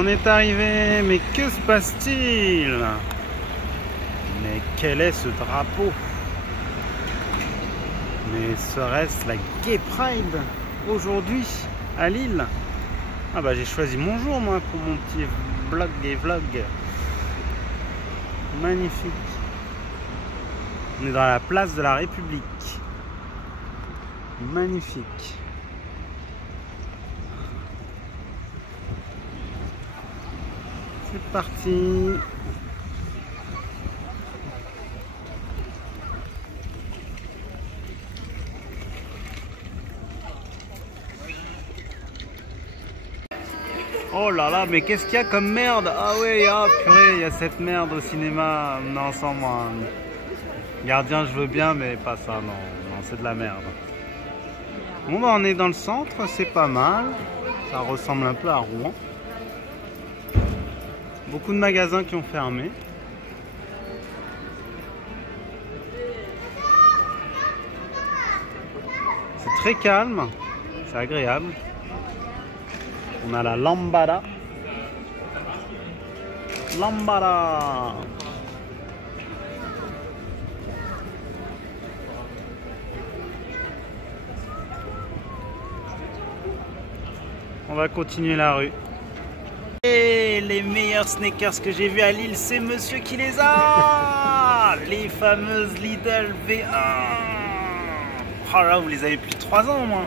On est arrivé, mais que se passe-t-il? Mais quel est ce drapeau? Mais serait-ce la Gay Pride aujourd'hui à Lille? Ah bah j'ai choisi mon jour moi pour mon petit blog et vlog. Magnifique. On est dans la place de la République. Magnifique. C'est parti. Oh là là, mais qu'est-ce qu'il y a comme merde? Ah ouais, ah purée, il y a cette merde au cinéma. Non, sans moi. Gardien, je veux bien, mais pas ça, non. Non, c'est de la merde. Bon, bah on est dans le centre, c'est pas mal. Ça ressemble un peu à Rouen. Beaucoup de magasins qui ont fermé. C'est très calme, c'est agréable. On a la Lambada. Lambada. On va continuer la rue. Et les meilleurs sneakers que j'ai vus à Lille, c'est monsieur qui les a. Les fameuses Lidl V1. Oh là, vous les avez depuis 3 ans au moins.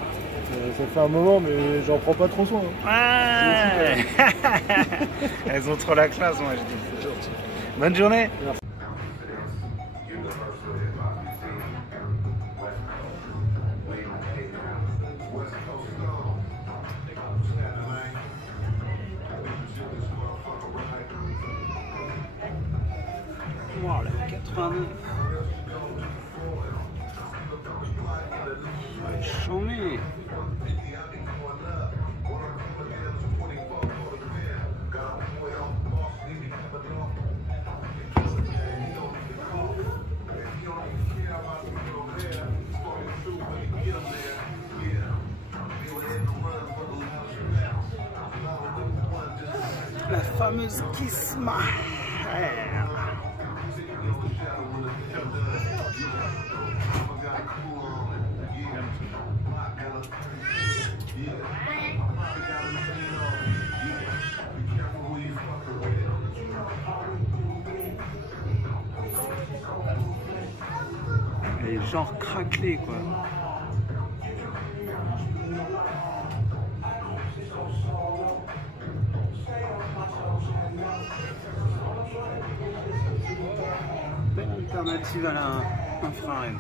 Ça fait un moment, mais j'en prends pas trop soin. Ouais. Elles ont trop la classe, moi je dis. Bonne journée. Merci. Wow, la 89. Ouais, chambé. La fameuse Kisma. Elle est genre craquelée quoi. Belle alternative à l'infrared.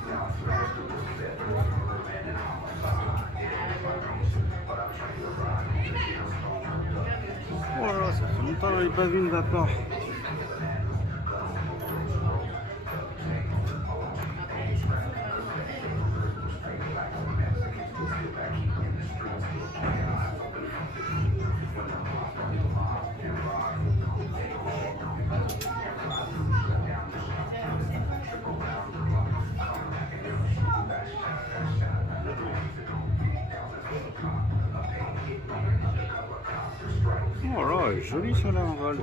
Oh là là, ça fait longtemps que je n'ai pas vu une vapeur. Oh là, elle est jolie celle-là en Volt.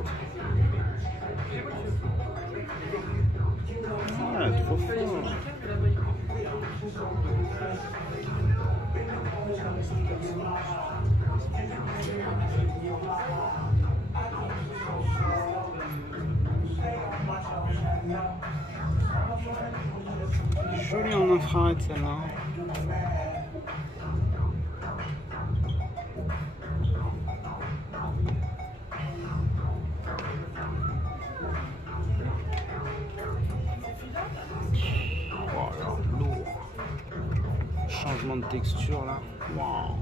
Ah, trop fort. Jolie en infrared celle-là. Changement de texture là. Wow.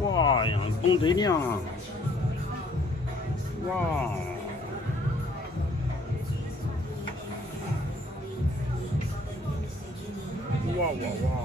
Waouh, il y a un bon délire. Waouh. Waouh, waouh, waouh.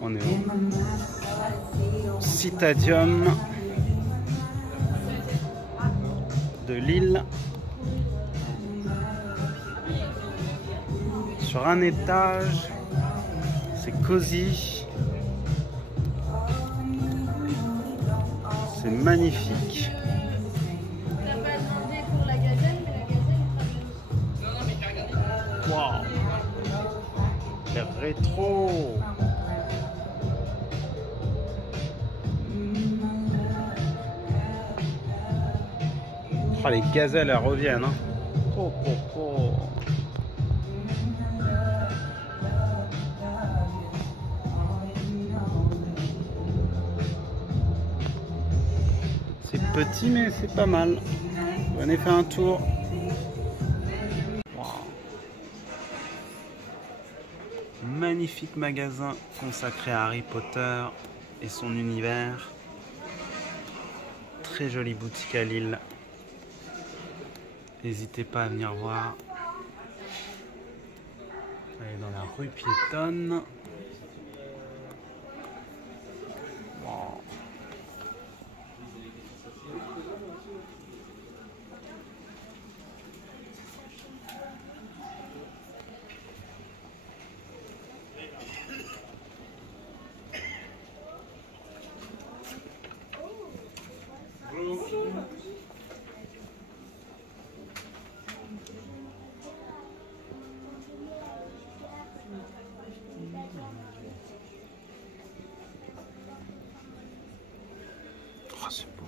On est au Citadium de Lille. Sur un étage, c'est cosy. C'est magnifique. T'as pas demandé pour la gazelle, mais la gazelle est très bien. Waouh! C'est rétro! Oh, les gazelles, elles reviennent. Hein. Oh, oh, oh. C'est petit, mais c'est pas mal. Venez faire un tour. Wow. Magnifique magasin consacré à Harry Potter et son univers. Très jolie boutique à Lille. N'hésitez pas à venir voir. Elle est dans la rue piétonne. Wow. Oh, c'est beau.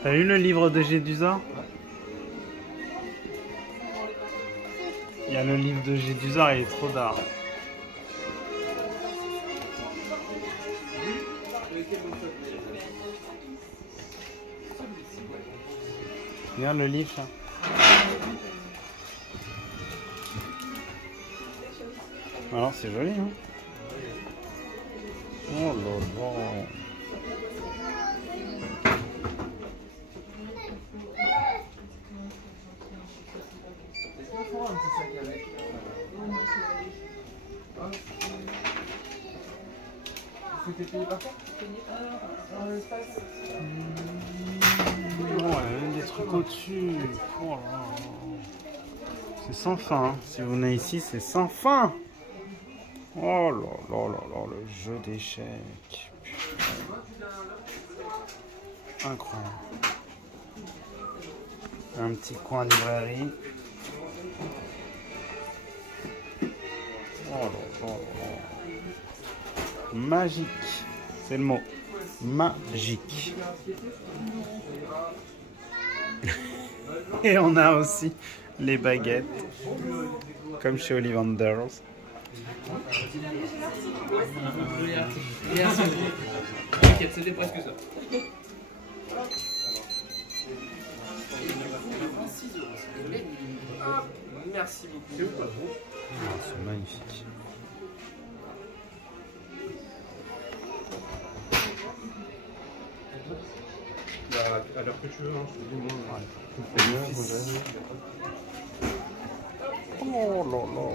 T'as lu le livre de Gédusa? Il y a le livre de Gédusa, il est trop d'art. Regarde le livre, ça. Alors, c'est joli, hein? Oh là là. Oh, il y a même des trucs au-dessus. Oh là là. C'est sans fin. Hein. Si vous venez ici, c'est sans fin. Oh là là là là, le jeu d'échecs. Incroyable. Un petit coin librairie. Oh là là là. Magique. C'est le mot. Magique. Et on a aussi les baguettes. Comme chez Ollivanders. T'inquiète, c'était presque ça. Merci beaucoup. C'est magnifique. À l'heure que tu veux, hein, je te dis, moi, Oh là là.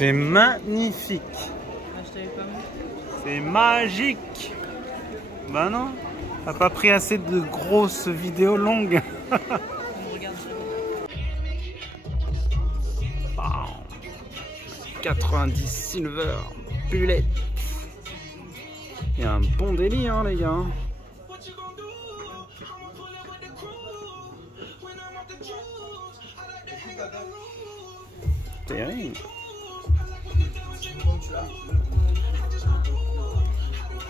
C'est magnifique. Ah, je t'avais pas montré. C'est magique. Bah non, t'as pas pris assez de grosses vidéos longues. On regarde Bam. 90 silver bullet. Il y a un bon délire hein, les gars. Terrible.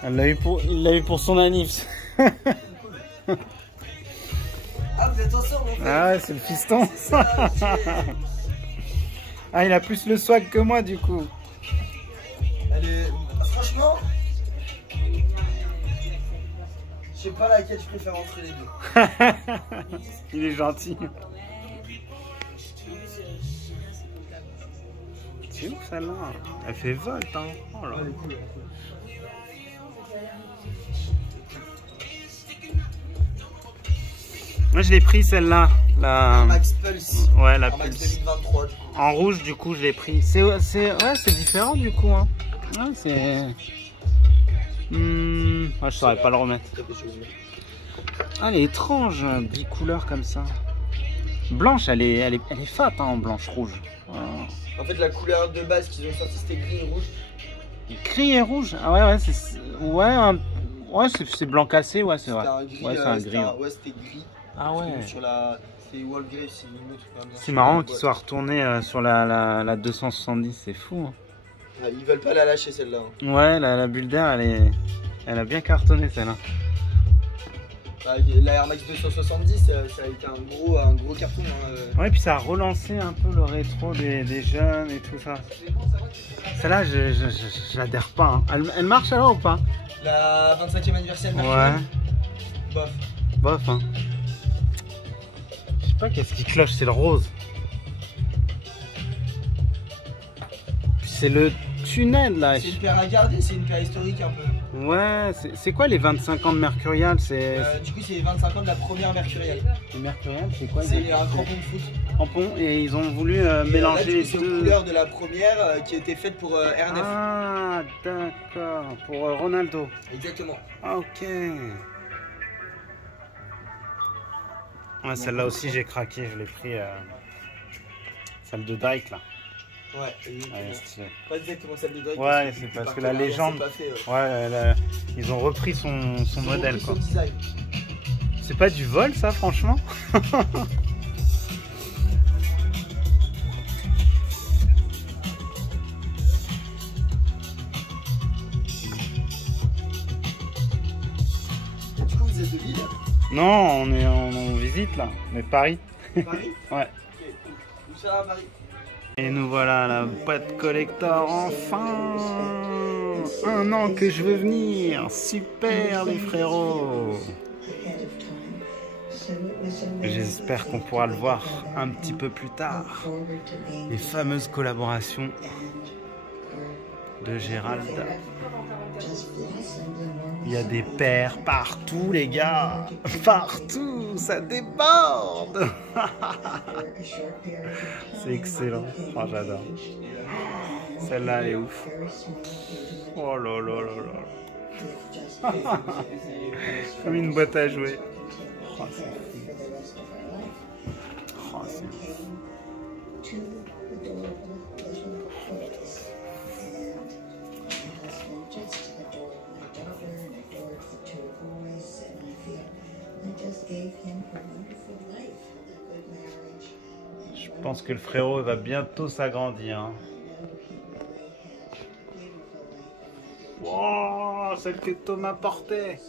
Il l'a eu pour son anniv. Ah, vous êtes ensemble en fait. Ah ouais, c'est le fiston. Ah, il a plus le swag que moi du coup. Elle est... Franchement, je sais pas laquelle je préfère entre les deux. Il est gentil. C'est ouf celle-là. Elle fait volt hein. Oh là. Elle est cool. Moi je l'ai pris celle-là. La... Max Pulse. Ouais, la En Max Pulse. 2023 du coup. En rouge du coup je l'ai pris. C'est différent du coup hein. Ouais, c'est... Ouais, je saurais pas le remettre. Ah, elle est étrange, bicouleur comme ça. Blanche, elle est fat hein, en blanche rouge. Voilà. En fait, la couleur de base qu'ils ont sorti c'était gris et rouge. Gris et rouge. Ah ouais, ouais, c'est blanc cassé, ouais, c'est vrai. C'était un gris. Ouais, c'est un gris. Ouais, c'était gris. Ah ouais. Sur la. C'est Wall Grey, c'est une autre. C'est marrant qu'il soit retourné sur la 270, c'est fou. Hein. Ah, ils veulent pas la lâcher celle-là. Hein. Ouais, la bulle d'air, elle a bien cartonné celle-là. Bah, la Air Max 270, ça a été un gros carton. Hein. Ouais, puis ça a relancé un peu le rétro des jeunes et tout ça. Celle-là, je l'adhère pas. Hein. Elle marche alors ou pas? La 25e anniversaire de Ouais. Bof. Bof, hein. Je sais pas qu'est-ce qui cloche, c'est le rose. Puis c'est le tunnel là. C'est une paire à garder, c'est une paire historique un peu. Ouais, c'est quoi les 25 ans de Mercurial? C'est Du coup, c'est les 25 ans de la première Mercurial. le Mercurial, c'est quoi? C'est un crampon de foot. Crampon, et ils ont voulu Là, mélanger du coup, les c'est aux deux. couleurs de la première qui a été faite pour R9. Ah, d'accord, pour Ronaldo. Exactement. Ah, ok. Ouais, celle-là aussi j'ai craqué, je l'ai pris. Celle de Dyke là. Ouais, exactement. Ouais, stylé. Pas exactement celle de Drake. Ouais, c'est parce que la légende. Pas fait, Ouais, ils ont repris son modèle repris quoi. son design. C'est pas du vol ça, franchement? Et du coup, vous êtes de Lille? Non, on est en visite là, mais Paris. Paris? Ouais. Ok, cool. Où ça à Paris? Et nous voilà à la boîte collector, enfin! Un an que je veux venir! Super les frérots! J'espère qu'on pourra le voir un petit peu plus tard. Les fameuses collaborations de Gérald. Il y a des paires partout les gars! Partout! Ça déborde! C'est excellent. Oh, j'adore. Celle-là, elle est ouf. Oh là là là là. Comme une boîte à jouer. Oh, c'est fou. Oh, c'est ouf. Je pense que le frérot va bientôt s'agrandir. Hein. Wow, celle que Thomas portait.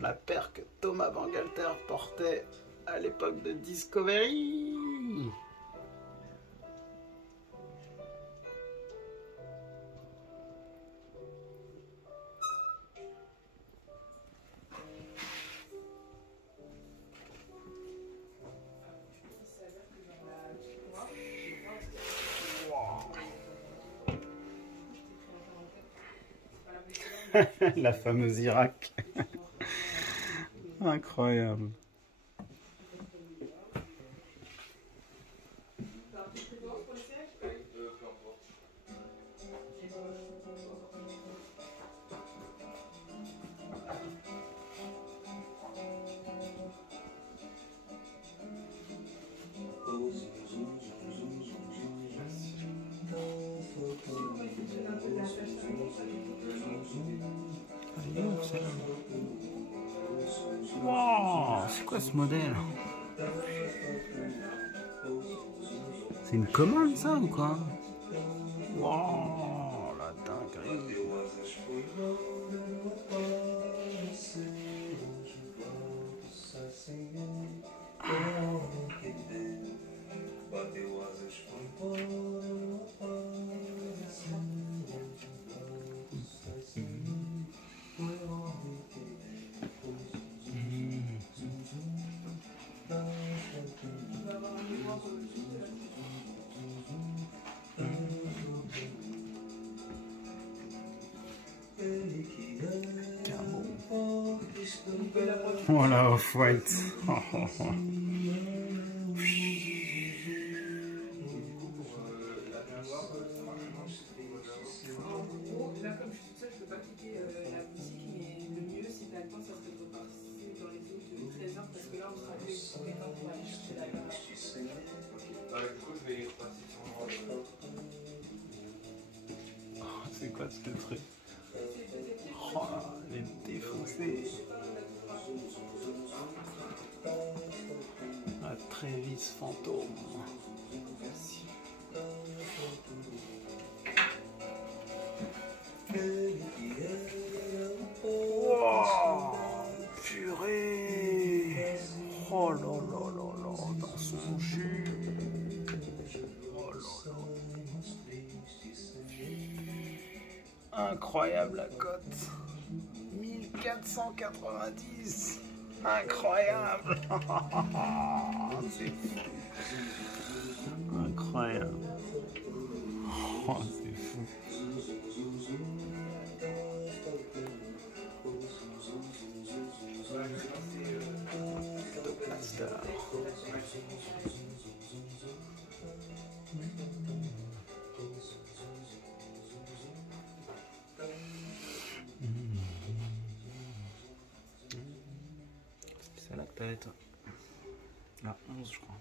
La paire que Thomas Bangalter portait à l'époque de Discovery. La fameuse Irak. Incroyable. Wow, c'est quoi ce modèle? C'est une commande ça ou quoi? Wow, la dinguerie. Oh la Off-White. Oh, oh, oh. Là, comme je suis toute seule, je peux pas cliquer la boutique, mais le mieux, si t'as le temps, ça serait de repasser dans les autres 13 heures, parce que là, on sera plus compétent pour aller chercher la barre. Du coup, je vais y repasser sur le C'est quoi ce truc? Oh, elle est défoncée. La Travis fantôme. Wow, purée. Oh là là là là, dans son jus. Oh là là. Incroyable la cote. 1490. Incroyable. C'est fou. Incroyable. Oh, c'est fou. Blaster. C'est là que t'avais toi. Là, 11 je crois.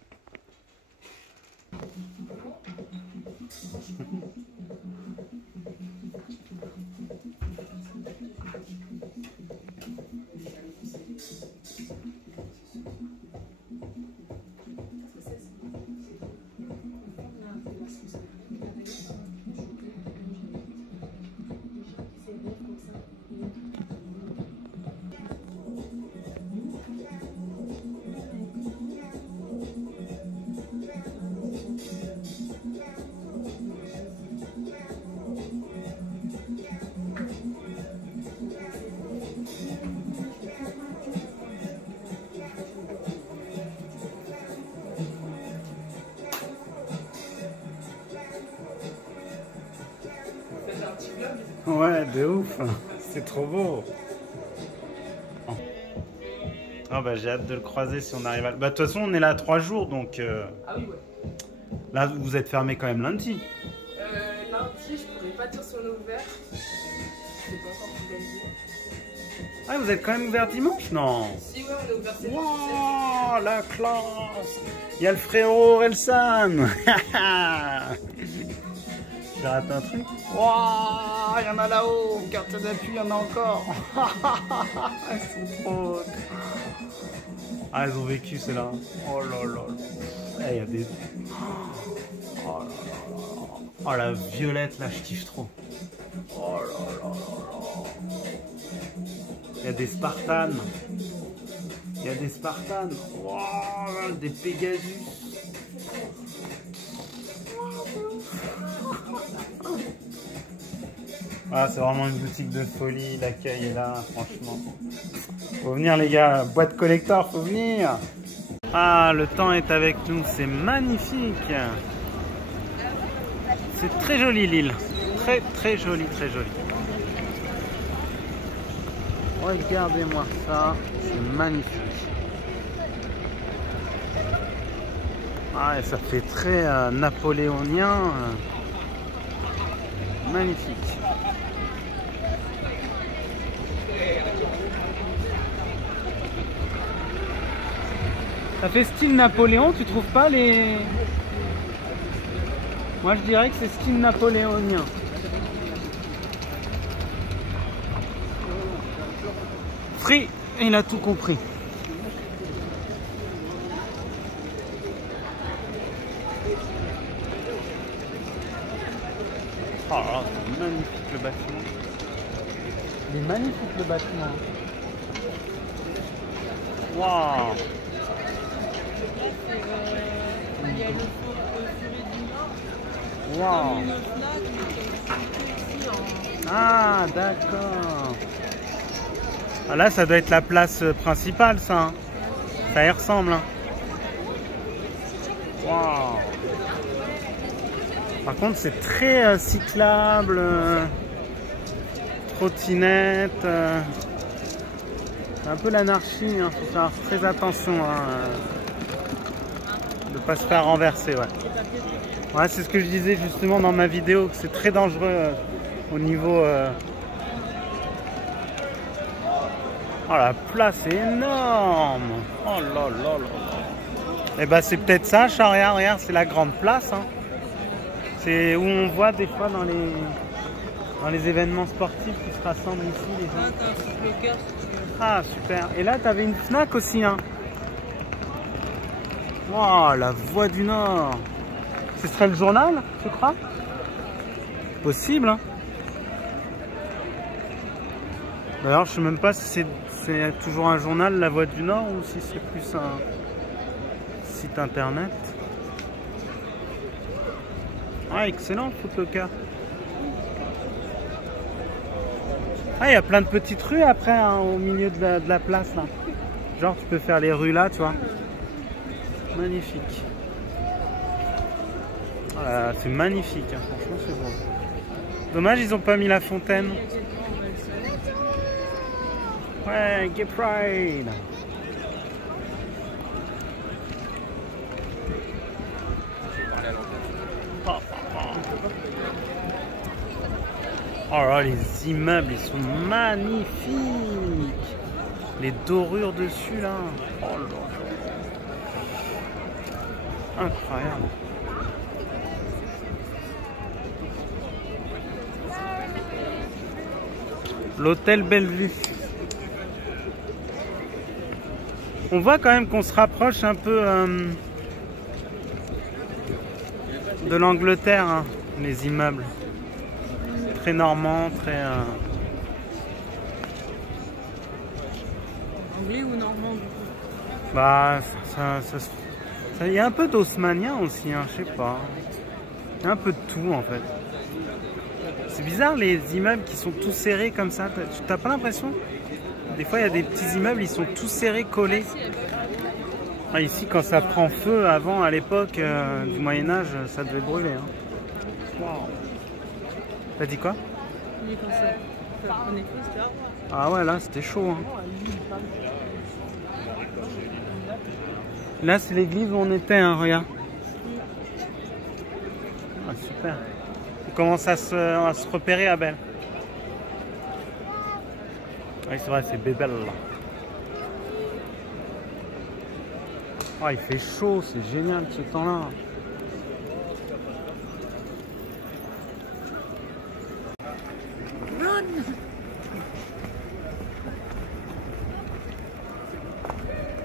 Ouais, de ouf, c'est trop beau. Oh bah j'ai hâte de le croiser si on arrive à... Bah de toute façon on est là 3 jours donc... Ah oui, ouais. Là vous êtes fermé quand même lundi. Lundi, je pourrais pas dire si on est ouvert. C'est pas encore organisé. Ah vous êtes quand même ouvert dimanche? Non. Si, ouais, on est ouvert cette Wow, la classe. Il y a le frérot Relsan. J'ai raté un truc. Wow, il y en a là-haut. Carte d'appui, il y en a encore. Elles sont trop hautes. Ah, elles ont vécu, celles-là. Oh là là. Eh, il y a des... Oh là là là. Oh, la violette, là, je kiffe trop. Oh là là là là. Il y a des Spartans. Il y a des Spartans. Wow, des Pegasus. Ah, c'est vraiment une boutique de folie, l'accueil est là, franchement. Faut venir les gars, boîte collector, faut venir. Ah, le temps est avec nous, c'est magnifique. C'est très joli l'île, très très joli, très joli. Regardez-moi ça, c'est magnifique. Ah, et ça fait très napoléonien. Magnifique. Ça fait style Napoléon, tu trouves pas les... Moi je dirais que c'est style napoléonien. Free, il a tout compris. Oh là, c'est magnifique le bâtiment. Il est magnifique le bâtiment. Waouh. Il y a le forêt du Nord. Waouh. Une fenêtre, mais qui est aussi en... Ah, d'accord. Ah, là, ça doit être la place principale, ça. Hein. Ça y ressemble. Hein. Waouh. Par contre, c'est très cyclable. Trottinette. C'est un peu l'anarchie. Hein. Faut faire très attention. Hein. De pas se faire renverser. Ouais, ouais, c'est ce que je disais justement dans ma vidéo, que c'est très dangereux au niveau... Oh, la place est énorme. Oh là là là là. Et bah c'est peut-être ça, regarde, regarde, c'est la grande place. Hein. C'est où on voit des fois dans les événements sportifs qui se rassemblent ici les gens. Là, t'as un footlocker si tu veux. Ah super. Et là t'avais une Fnac aussi. Hein. Wow, la Voix du Nord. Ce serait le journal, je crois. Possible. Hein. D'ailleurs, je sais même pas si c'est toujours un journal, La Voix du Nord, ou si c'est plus un site internet. Ah, excellent, Footlocker. Ah, il y a plein de petites rues après, hein, au milieu de la place, là. Genre, tu peux faire les rues là, tu vois. Magnifique. Voilà, c'est magnifique, hein, franchement, c'est beau. Dommage, ils ont pas mis la fontaine. Ouais, Gay Pride. Oh là, les immeubles, ils sont magnifiques. Les dorures dessus, là. Oh là là. Incroyable. L'hôtel Bellevue. On voit quand même qu'on se rapproche un peu de l'Angleterre, hein, les immeubles. Très normand, très... Anglais ou normand du coup? Bah, il y a un peu d'haussmannien aussi, hein, je sais pas. Il y a un peu de tout en fait. C'est bizarre les immeubles qui sont tous serrés comme ça. T'as pas l'impression? Des fois il y a des petits immeubles, ils sont tous serrés, collés. Ah, ici quand ça prend feu, avant à l'époque du Moyen-Âge, ça devait brûler. Hein. Wow. T'as dit quoi? Mais quand ça prenait feu, c'était à revoir. Ah ouais, là c'était chaud. Hein. Là c'est l'église où on était, hein, regarde. Ah, super. On commence à se repérer à Belle. Oui, c'est vrai, c'est Bébel là. Oh, il fait chaud, c'est génial ce temps-là.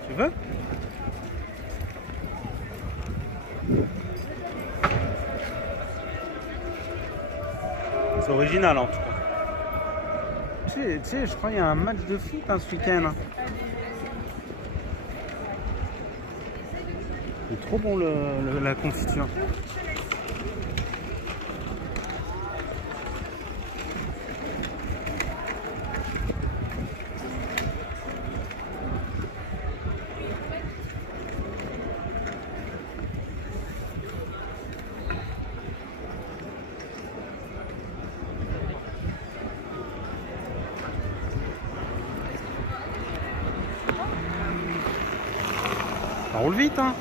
Tu veux? C'est original en tout cas. Tu sais, je crois qu'il y a un match de foot hein, ce week-end. C'est trop bon la confiture. Ça roule vite, hein.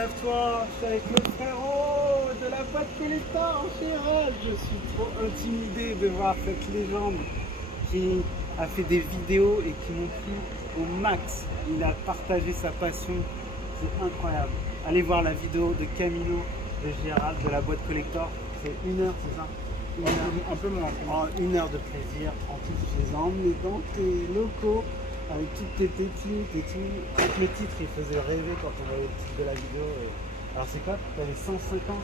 lève-toi, je suis avec le frérot de la boîte collector en Gérald. Je suis trop intimidé de voir cette légende qui a fait des vidéos et qui m'ont pris au max. Il a partagé sa passion, c'est incroyable. Allez voir la vidéo de Camilo de Gérald de la boîte collector, c'est 1 heure, c'est ça? Un peu moins. En 1 heure de plaisir, en plus je les ai emmenés dans tes locaux avec toutes tes tétines et tout. Avec le titre, il faisait rêver quand on voyait le titre de la vidéo. Alors c'est quoi? T'as les 150.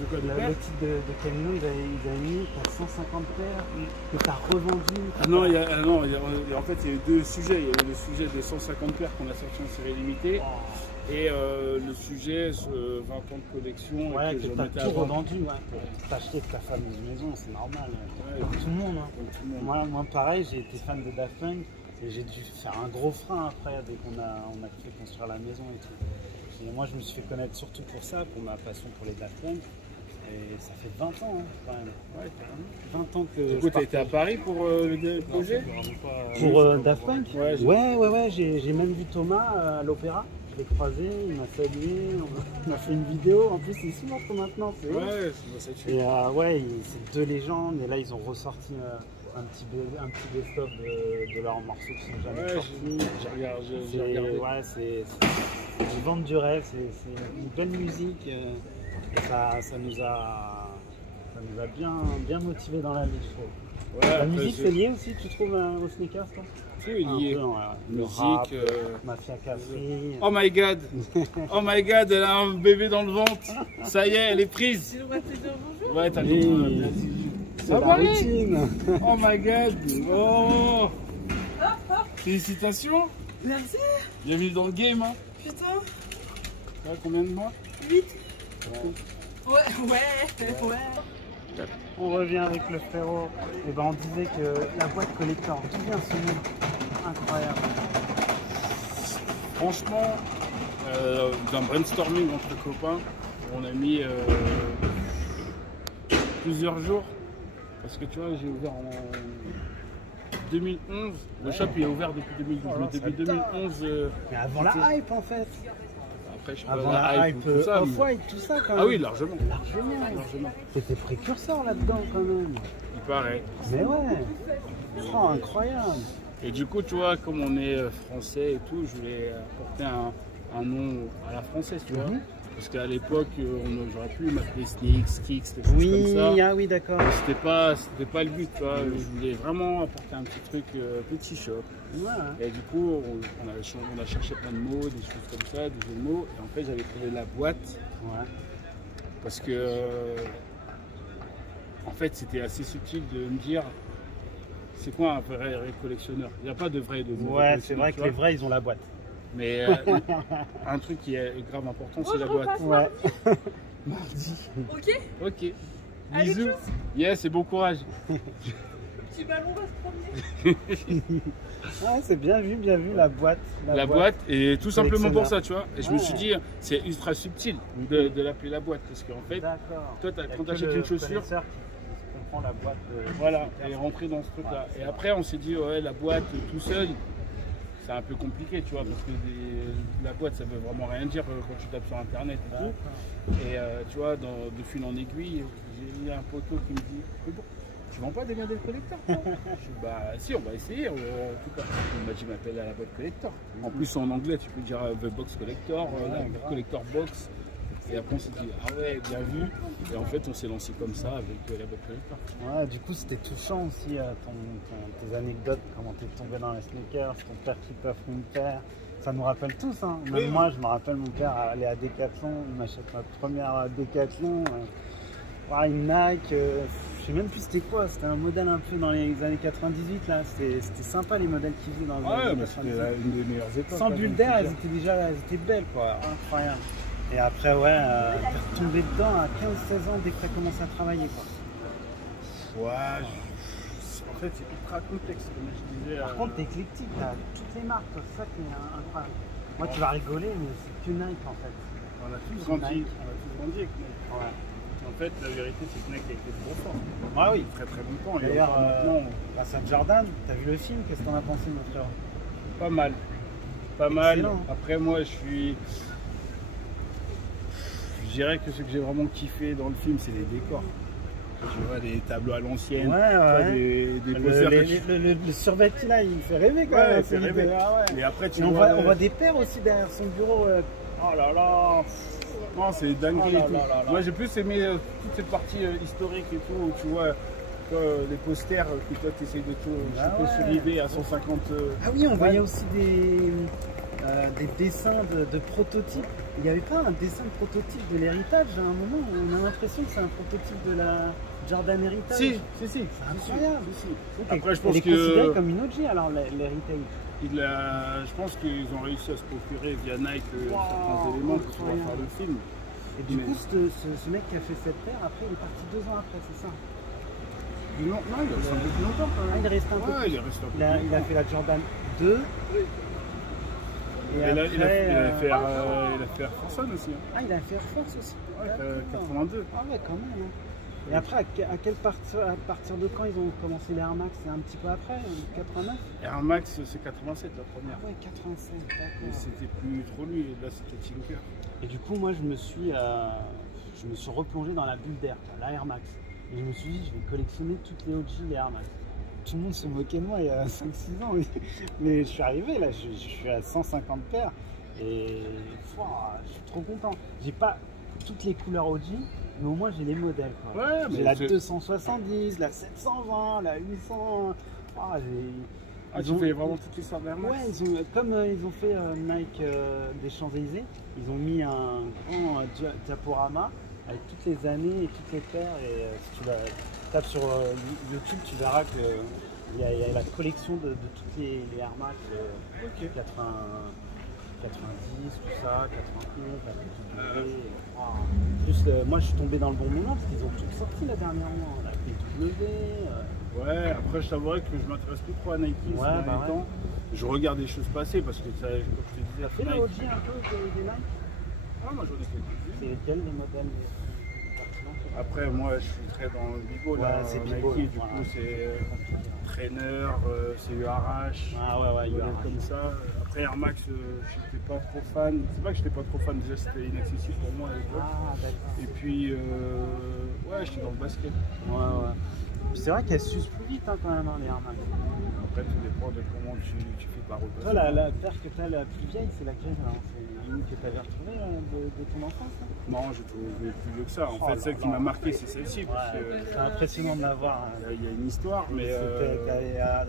De quoi, de Le titre de Camino, ils avaient mis t'as 150 paires que t'as revendu. Ah non, en fait, il y a eu 2 sujets. Il y a eu le sujet des 150 paires qu'on a sorti en série limitée. Et le sujet 20 ans de collection. Ouais, que que t'as tout revendu, ouais. T'as acheté de ta fameuse maison, c'est normal. Ouais, Comme tout le monde, hein. comme tout le monde. Moi pareil, j'ai été fan de Daft Punk et j'ai dû faire un gros frein après dès qu'on a fait construire la maison et tout. Et moi je me suis fait connaître surtout pour ça, pour ma passion pour les Daft Punk. Et ça fait 20 ans hein, quand même. Ouais, 20 ans que. Du coup, t'as été à Paris pour le projet? Pour Daft Punk? Ouais, j'ai même vu Thomas à l'opéra. Je l'ai croisé, il m'a salué, on a fait une vidéo. En plus, c'est si morte maintenant. Ouais, c'est ça. Et ouais, c'est 2 légendes. Et là, ils ont ressorti un petit best-of de leurs morceaux qui sont jamais sortis. J'ai regardé. Ouais, c'est ils vendent du rêve, c'est une belle musique. Et ça nous a bien motivés dans la vie, je trouve. Ouais, la musique, c'est lié aussi, tu trouves, aux sneakers, toi? Tout est lié. Peu, ouais. Musique. Rap, Mafia Café. Oh my god! Oh my god, elle a un bébé dans le ventre. Ça y est, elle est prise. Tu devrais te dire bonjour. Ouais, t'as Oui. Ça la va, routine. Oh my god! Oh! Félicitations! Merci. Bienvenue dans le game, hein. Putain. Ouais, combien de mois? 8. Ouais. On revient avec le frérot. Et ben on disait que la boîte collector, d'où vient ce nom? Incroyable. Franchement, d'un brainstorming entre copains, on a mis plusieurs jours. Parce que tu vois, j'ai ouvert en 2011. Le shop il est ouvert depuis 2012. Mais depuis 2011. Mais avant la hype en fait. Après, je sais Avant pas, la hype tout ça, mais- Off-White, tout ça quand même. Ah oui, largement. Largement. T'étais précurseur là-dedans quand même. Il paraît. Mais ouais. Oh, incroyable. Et du coup, tu vois, comme on est français et tout, je voulais apporter un nom à la française, tu vois. Parce qu'à l'époque, j'aurais pu m'appeler Sneaks, Kicks, des choses comme ça. Ah oui, d'accord. C'était pas le but, tu vois. Je voulais vraiment apporter un petit truc, petit shop. Ouais. Et du coup, on a cherché plein de mots, des choses comme ça, des jeux de mots. Et en fait, j'avais trouvé la boîte. Ouais. Parce que, en fait, c'était assez subtil de me dire, c'est quoi un vrai collectionneur? Il n'y a pas de vrai et de mauvais Ouais, c'est collectionneur, vrai tu que vois. les vrais, ils ont la boîte. Mais un truc qui est grave important, c'est la boîte. Ouais. Ok. Ok. Allez, Bisous. tchuss. Yes, et bon courage. Petit ballon va se promener. Ouais, c'est bien vu, la boîte. La boîte, et tout simplement pour ça, tu vois. Et je me Ouais. suis dit, c'est ultra subtil de l'appeler la boîte. Parce qu'en fait, D'accord. toi, Il y a quand que tu achètes le une chaussure, connaisseur qui comprend la boîte. voilà, elle est rentrée dans ce truc-là. Ouais, Et après, on s'est dit, ouais, la boîte tout seul, c'est un peu compliqué, tu vois, parce que la boîte, ça veut vraiment rien dire quand tu tapes sur Internet et tout. Et tu vois, de fil en aiguille, j'ai eu un poteau qui me dit, mais bon, tu vends pas des modèles collector, toi? Je dis, bah si, on va essayer, en tout cas. Il m'a dit, m'appelle à la boîte collector. En plus, en anglais, tu peux dire The Box Collector, la Collector Box. Et après, on s'est dit, ah ouais, bien vu. Et en fait, on s'est lancé comme ça avec la boîte collector. Ouais, du coup, c'était touchant aussi, tes anecdotes, comment t'es tombé dans les sneakers, ton père qui t'offre une paire. Ça nous rappelle tous, hein. Même Oui. moi, je me rappelle mon père aller à Decathlon, il m'achète ma première Decathlon. Ouais, une Nike, je sais même plus c'était quoi, c'était un modèle un peu dans les années 98 là, c'était sympa les modèles qu'ils faisaient dans les Ouais, années mais 98. c'était une des meilleures époques. Sans là, bulle donc, d'air, c'est elles étaient déjà elles étaient belles quoi, incroyable. Et après ouais, t'es retombé dedans à 15-16 ans dès que t'as commencé à travailler quoi. Ouais, en fait, c'est ultra complexe, comme je disais. Par contre t'es éclectique, t'as toutes les marques, toi, c'est ça qui est incroyable. Moi tu vas rigoler mais c'est que Nike en fait. on a tous c'est grandi, Nike. on a tous grandi avec Nike. Ouais. En fait, la vérité, c'est que Nike a été trop fort. Ouais oui. Très très longtemps. Et D'ailleurs, encore maintenant, grâce à Jordan, t'as vu le film, qu'est-ce que t'en as pensé mon frère? pas mal. Pas mal. Excellent. Après, moi, je suis. dirais que ce que j'ai vraiment kiffé dans le film, c'est les décors. Tu vois, des tableaux à l'ancienne, des posters. Le survêt qu'il a, il fait rêver quand Ouais, même. il fait rêver. Et après, tu on vois, voit des pères aussi derrière son bureau. Oh là là. Non, c'est dingue. Oh là là là là. Moi, j'ai plus aimé toute cette partie historique et tout, où tu vois les posters que toi, tu essayes de tout choper sur eBay à 150. Ah oui, on voyait aussi des dessins de prototypes. Il n'y avait pas un dessin de prototype de l'héritage à un moment où on a l'impression que c'est un prototype de la Jordan Heritage. Si. C'est incroyable. Si. Ok. Après, je pense Elle est que considérée comme une OG alors l'héritage. je pense qu'ils ont réussi à se procurer via Nike certains éléments pour pouvoir faire le film. Et du coup, ce mec qui a fait cette paire, après, il est parti 2 ans après, c'est ça? Non, il est resté un peu plus longtemps quand Ah, même. il est resté un peu Ouais, plus. il est resté un peu Il a plus longtemps. fait la Jordan 2. Et Et là, il a après, fait Air Force One aussi. Ah, il a fait Air Force aussi. Ouais, D'accord. 82. Ah ouais, quand même. Hein. Et après, à partir de quand ils ont commencé les Air Max? C'est un petit peu après, 89? Air Max, c'est 87 la première. Ah ouais, 87, Et d'accord. c'était plus trop lui, là c'était Tinker. Et du coup, moi, je me suis replongé dans la bulle d'air, la Air Max. Et je me suis dit, je vais collectionner toutes les OG, les Air Max. Tout le monde se moquait de moi il y a 5-6 ans. Mais je suis arrivé, là, je suis à 150 paires. Et je suis trop content. J'ai pas toutes les couleurs OG, mais au moins j'ai les modèles. Quoi. Ouais, j'ai mais la 270, la 720, la 800. Tu fais vraiment toutes les sortes d'Air Max? Ouais, comme ils ont fait Nike des Champs-Élysées, ils ont mis un grand diaporama avec toutes les années et toutes les paires. Et si tu tapes sur YouTube, tu verras qu'il y a la collection de toutes les Air Max 90, tout ça, 91, la PW. Plus, moi je suis tombé dans le bon moment parce qu'ils ont toutes sorti là dernièrement. La PW. Ouais, après je t'avouerais que je m'intéresse plus trop à Nike ces derniers temps. Je regarde des choses passer parce que ça, comme je te disais, T'as fait la OG un peu des Nike? Ah, moi j'en ai fait. C'est lesquels les modèles Après, moi je suis très dans le bigo là. C'est Nike, bigo, du coup c'est Trainer, c'est URH, URH. comme ça. Après Air Max, j'étais pas trop fan. C'est pas que j'étais pas trop fan, déjà c'était inaccessible pour moi à l'époque. Ah, d'accord. Et puis, ouais, j'étais dans le basket. Ouais. C'est vrai qu'elles s'usent plus vite quand même, les Air Max. Après, tout dépend de comment tu fais par repasser. Toi, la paire que tu as la plus vieille, c'est laquelle là? C'est une que tu avais retrouvée de ton enfance? Non, j'ai trouvé plus vieux que ça. En fait, celle qui m'a marqué, c'est celle-ci. C'est impressionnant de la voir. Il y a une histoire, mais.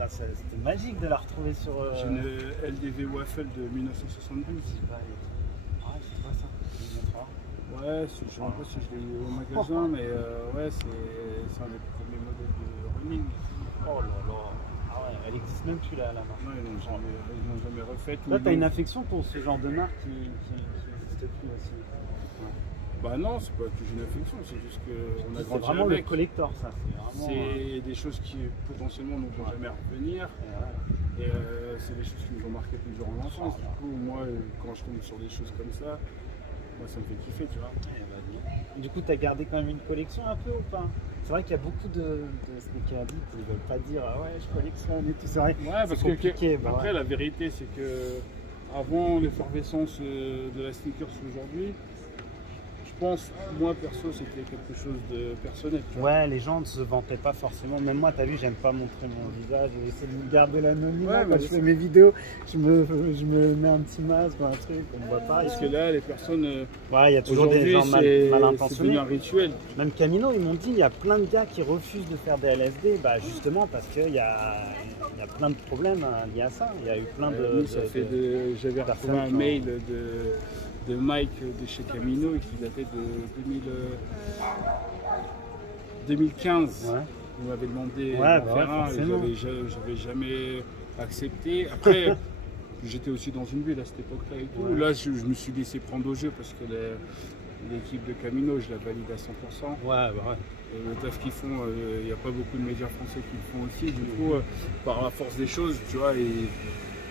C'était magique de la retrouver sur. J'ai une LDV Waffle de 1972. Ah, c'est pas ça. Ouais, je ne sais pas si je l'ai eu au magasin, mais ouais, c'est un des premiers modèles de running. Oh là là. Ah ouais, elle existe même plus la marque. Non, ils l'ont jamais refaite. Là, t'as une affection pour ce genre de marque qui n'existe plus aussi. Bah non, c'est pas que j'ai une affection, c'est juste qu'on a grandi avec. C'est vraiment le collector, ça. C'est des choses qui potentiellement ne vont jamais revenir. Et c'est des choses qui nous ont marqué toujours en enfance. Du coup, moi, quand je tombe sur des choses comme ça, moi, ça me fait kiffer, tu vois. Et du coup, tu as gardé quand même une collection un peu ou pas? C'est vrai qu'il y a beaucoup de sneaker addicts qui ne veulent pas dire ah ouais, je collectionne et tout. C'est vrai. Ouais, parce compliqué, que après, la vérité, c'est que avant l'effervescence de la sneakers aujourd'hui, je pense, moi perso, c'était quelque chose de personnel. Tu vois. Ouais, les gens ne se vantaient pas forcément. Même moi, t'as vu, j'aime pas montrer mon visage. J'essaie de garder l'anonymat. Quand je fais mes vidéos, je me mets un petit masque ou un truc, on me voit pas. Parce que là, les personnes. Ouais, il y a toujours des gens mal intentionnés. C'est devenu un rituel. Même Camino, ils m'ont dit, il y a plein de gars qui refusent de faire des LSD. Bah, justement, parce qu'il y a plein de problèmes liés à ça. Il y a eu plein de. J'avais retrouvé un mail de Mike de chez Camino et qui datait de 2015. Ouais. Il m'avait demandé d'en faire un et j'avais jamais accepté. Après, j'étais aussi dans une bulle à cette époque-là et tout. Là, je me suis laissé prendre au jeu parce que l'équipe de Camino, je la valide à 100%. Et le taf qu'ils font, il n'y a pas beaucoup de médias français qui le font aussi. Du coup, par la force des choses, tu vois,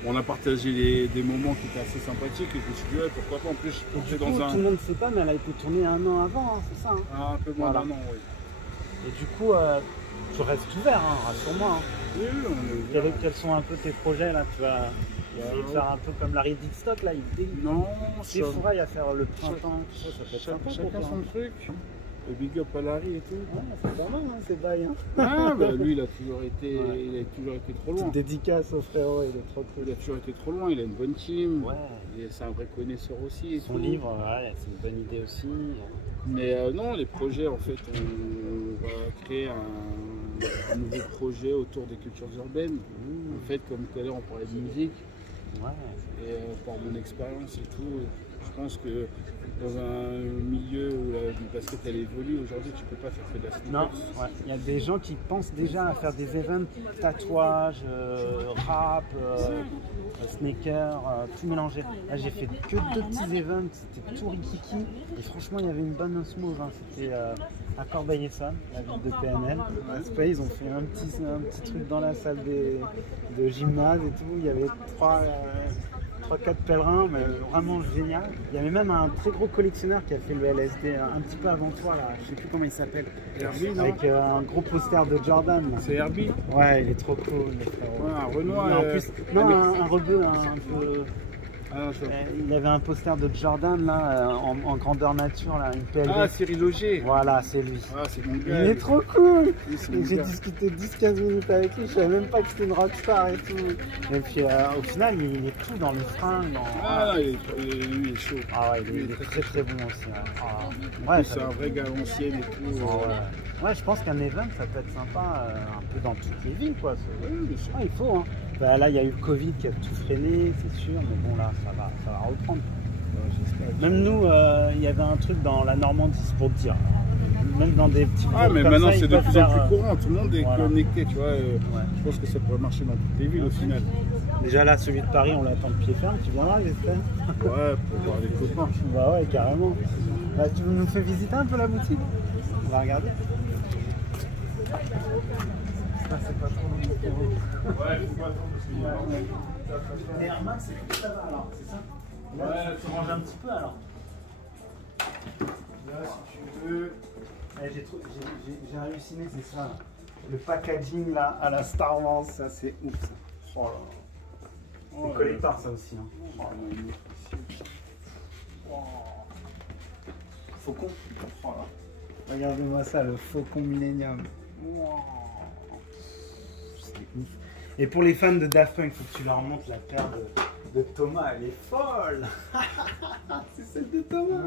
on a partagé des moments qui étaient assez sympathiques et je me suis dit, ouais, pourquoi pas. En plus, je tout le monde ne sait pas, mais elle a été tournée 1 an avant, hein, c'est ça Un peu moins d'1 an, oui. Et du coup, tu restes ouvert, rassure-moi. Oui, on est ouvert. Quels sont un peu tes projets là? Il Essayer de faire un peu comme Larry Dickstock là, il Non, défouraille à faire le printemps, tout ça, ça peut être sympa. chacun son truc. Le big up à Larry et tout. Ouais, c'est pas mal, hein, c'est bail. Hein. Ah, bah, lui, il a toujours été, Ouais. il a toujours été trop loin. Petite dédicace au frérot, il est trop cool. Il a toujours été trop loin, il a une bonne team. Ouais. C'est un vrai connaisseur aussi. Et Son tout. livre, ouais, c'est une bonne idée aussi. Mais non, les projets, en fait, on va créer un nouveau projet autour des cultures urbaines. En fait, comme tout à l'heure, on parlait de musique. Ouais. Et par mon expérience et tout, je pense que dans un milieu où le basket elle évolue, aujourd'hui tu peux pas faire que de la sneakers. Non, ouais. Il y a des gens qui pensent déjà à faire des events, tatouages, rap, sneakers, tout mélangé. Là j'ai fait que 2 petits events, c'était tout rikiki. Et franchement il y avait une bonne osmose. Hein. C'était à Corbeil-Essonnes, la ville de PNL. À Space, ils ont fait un petit truc dans la salle de gymnase et tout. Il y avait 3-4 pèlerins, mais vraiment génial. Il y avait même un très gros collectionneur qui a fait le LSD un petit peu avant toi, là. Je sais plus comment il s'appelle. Herbie, non? Avec un gros poster de Jordan. Là. C'est Herbie? Ouais, il est trop cool. Le frérot. Ouais, un Renoir. Mais en plus, non, un rebeu un peu. Ah, je vois. Il avait un poster de Jordan là, en grandeur nature, là, une PLV. Ah, Cyril Loger. Voilà, c'est lui. Ah, c'est mon Il gars. est trop cool. Oui, c'est mon J'ai gars. discuté 10-15 minutes avec lui, je savais même pas que c'était une rockstar et tout. Et puis au final, il est tout dans les fringues. Ah, lui, il est chaud. Ah ouais, il est très très bon aussi. Ouais, ouais, C'est un vrai gars à l'ancienne et tout. ouais, je pense qu'un event ça peut être sympa un peu dans toutes les villes quoi. Ouais, bien sûr. Ah, il faut. Hein. Bah, là, il y a eu le Covid qui a tout freiné, c'est sûr, mais bon là, ça va reprendre. Ouais, j'espère. Même nous, il y avait un truc dans la Normandie, c'est pour te dire. Même dans des petits Ah, groupes mais comme maintenant ça, ils c'est de peuvent plus en faire, plus courant, tout le monde est voilà. connecté, tu vois. Ouais. Je pense que ça pourrait marcher dans toutes les villes au final. Déjà là, celui de Paris, on l'attend de pied ferme, tu viendras, j'espère. Ouais, pour voir les copains. Bah ouais, carrément. Bah, tu nous fais visiter un peu la boutique? On va regarder. Ah, c'est pas trop long. Ouais, faut pas attendre parce qu'il y a Et Air Max, c'est tout ça va alors, c'est ça? Ouais, tu ranges un petit peu alors. Là, si tu veux. J'ai halluciné, c'est ça. Là. Le packaging là, à la Star Wars, ça c'est ouf ça. Oh là là. C'est collector ça aussi. Hein. Oh. Faucon. Oh là. Regardez-moi ça, le Faucon Millennium. Wow. C'est ouf. Et pour les fans de Daft Punk, il faut que tu leur montres la paire de Thomas, elle est folle. C'est celle de Thomas.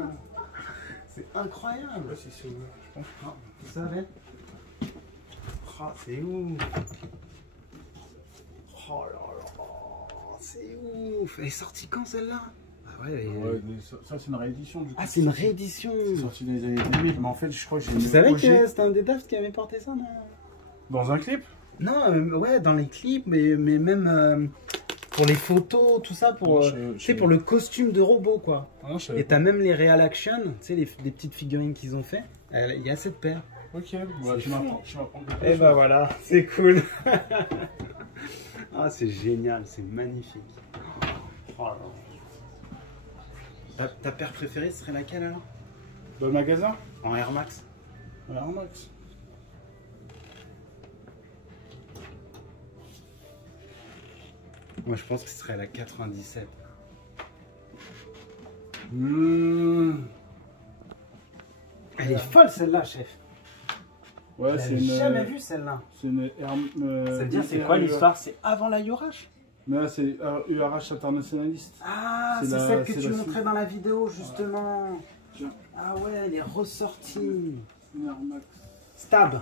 C'est incroyable. Ouais, c'est sûr, je pense. Ah, vous savez? Oh, c'est ouf. Oh là là, c'est ouf. Elle est sortie quand celle-là? Ah ouais, Ouais, mais ça c'est une réédition du coup. ah, c'est une réédition. C'est sorti dans les années 2000, mais en fait je crois que j'ai Tu savais que c'était un des Daft qui avait porté ça, non? Dans un clip? Non, ouais, dans les clips, mais même pour les photos, tout ça, pour, Non, tu sais, pour le costume de robot, quoi. Ah, je savais Et t'as même les Real Action, tu sais, les petites figurines qu'ils ont fait. Il y a cette paire. Ok, bah, tu m'apprends quelque Et chose. bah voilà, c'est cool. Ah, c'est génial, c'est magnifique. Oh là là. Ta paire préférée serait laquelle alors? Dans le magasin? En Air Max? Alors Max. Moi je pense que ce serait la 97. Elle est folle celle-là, chef. Ouais, c'est J'ai une. jamais vu celle-là. C'est une. Ça veut dire c'est quoi l'histoire? C'est avant la Yorash? Non, c'est URH internationaliste. Ah, C'est c'est la- celle que c'est tu la montrais suite. dans la vidéo justement. Tiens. Ah ouais, elle est ressortie. Air Max. Stab.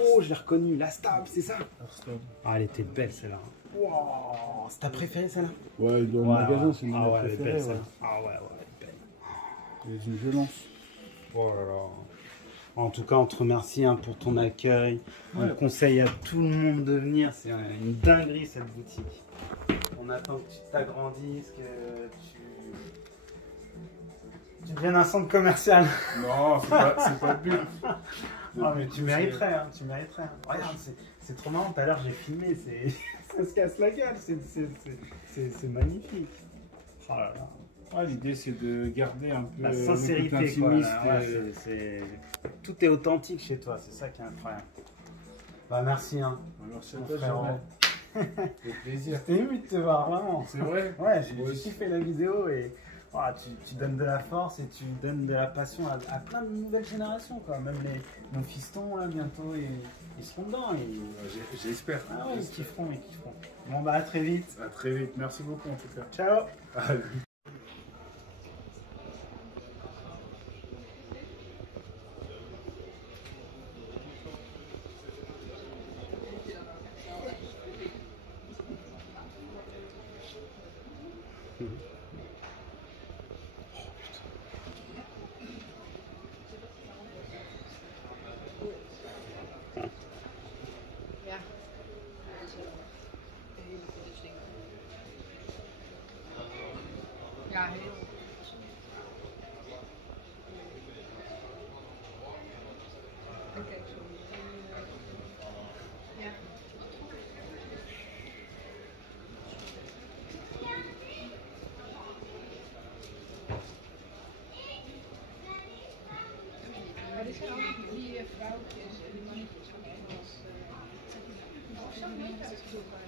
Oh, je l'ai reconnue, la Stab, c'est ça? Arstab. Ah, elle était belle celle-là. Wow, c'est ta préférée celle-là? Ouais, dans le magasin, c'est une ah ouais, elle est préférée. belle Ouais. celle-là. Ah ouais, elle est belle. Elle est d'une violence. Oh là là. En tout cas, on te remercie hein, pour ton accueil. Ouais. On conseille à tout le monde de venir. C'est une dinguerie cette boutique. On attend que tu t'agrandisses, que tu deviennes un centre commercial. Non, c'est pas le but. Ah, mais tu mériterais, hein, tu mériterais. Hein. Regarde, c'est trop marrant. Tout à l'heure, j'ai filmé. Ça se casse la gueule. C'est magnifique. Oh là là. Ouais, l'idée c'est de garder un peu La le sincérité, côté quoi. intimiste. Ouais, tout est authentique chez toi. C'est ça qui est incroyable. Bah, merci. Hein. Merci à Mon toi, frérot. Jordan. Avec plaisir. J'étais ému de te voir, vraiment. C'est vrai? Ouais, Moi j'ai aussi. kiffé la vidéo et tu donnes de la force et tu donnes de la passion à plein de nouvelles générations, quoi. Même nos fistons, là, bientôt, ils seront dedans. Et... J'espère. Ah ouais, ils kifferont, ils kifferont. Bon, bah, à très vite. À très vite. Merci beaucoup en tout cas. Ciao. Allez. Ja. Ja, heel. Oké, sorry. Ja. Maar dit zijn allemaal die vrouwtjes en die mannetjes ook echt als... Zo leuk uit te zoeken.